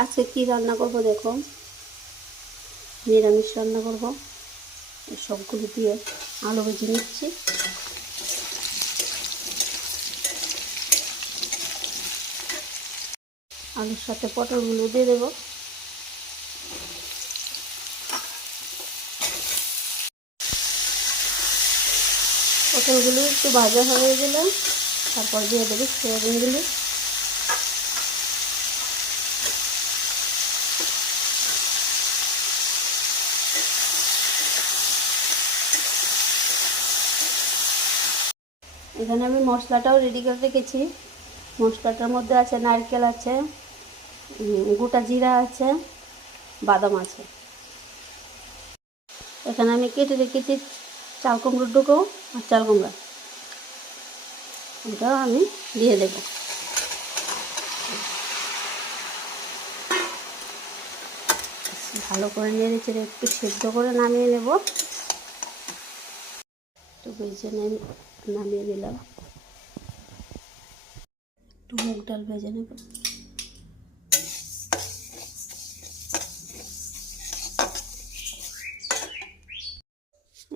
আজকে কি রান্না করব দেখো, নিরামিষ রান্না করব। সবগুলো দিয়ে আলু ভেজে নিচ্ছি। আলুর সাথে পটলগুলো দিয়ে দেবো। পটলগুলো একটু ভাজা হয়ে গেলে তারপর দিয়ে দেবো সয়াবিনগুলো। এখানে আমি মশলাটাও রেডি করে রেখেছি। মশলাটার মধ্যে আছে নারকেল আছে, গোটা জিরা আছে, বাদাম আছে। এখানে আমি কেটে রেখেছি চাল কুমড়োর ডুকো আর চাল কুমড়া, ওটাও আমি দিয়ে দেব। ভালো করে নেড়ে চেড়ে একটু সেদ্ধ করে নামিয়ে নেব। একটু ভেজে নামিয়ে দিলাম। একটু মুগ ডাল ভেজে নেব।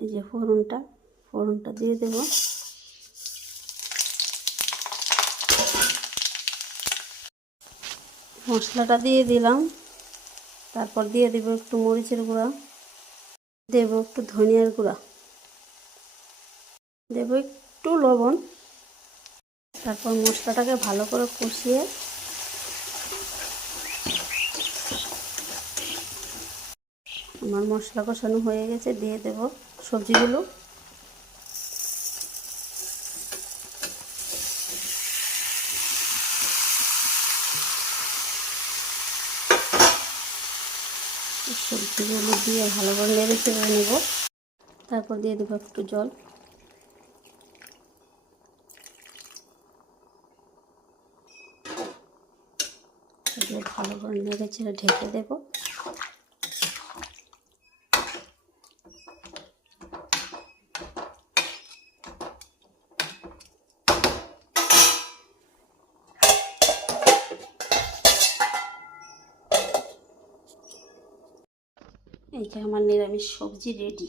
এই যে ফোড়নটা দিয়ে দেব। মশলাটা দিয়ে দিলাম। তারপর দিয়ে দেব একটু মরিচের গুঁড়া, দেব একটু ধনিয়ার গুঁড়া, দেব একটু লবণ। তারপর মশলাটাকে ভালো করে কষিয়ে আমার মশলা কষানো হয়ে গেছে, দিয়ে দেব সবজিগুলো। সবজিগুলো দিয়ে ভালো করে নেড়ে চেড়ে নেব। তারপর দিয়ে দেবো একটু জল। দিয়ে ভালো করে নেড়ে চেড়ে ঢেকে দেব। এই যে আমার নিরামিষ সবজি রেডি।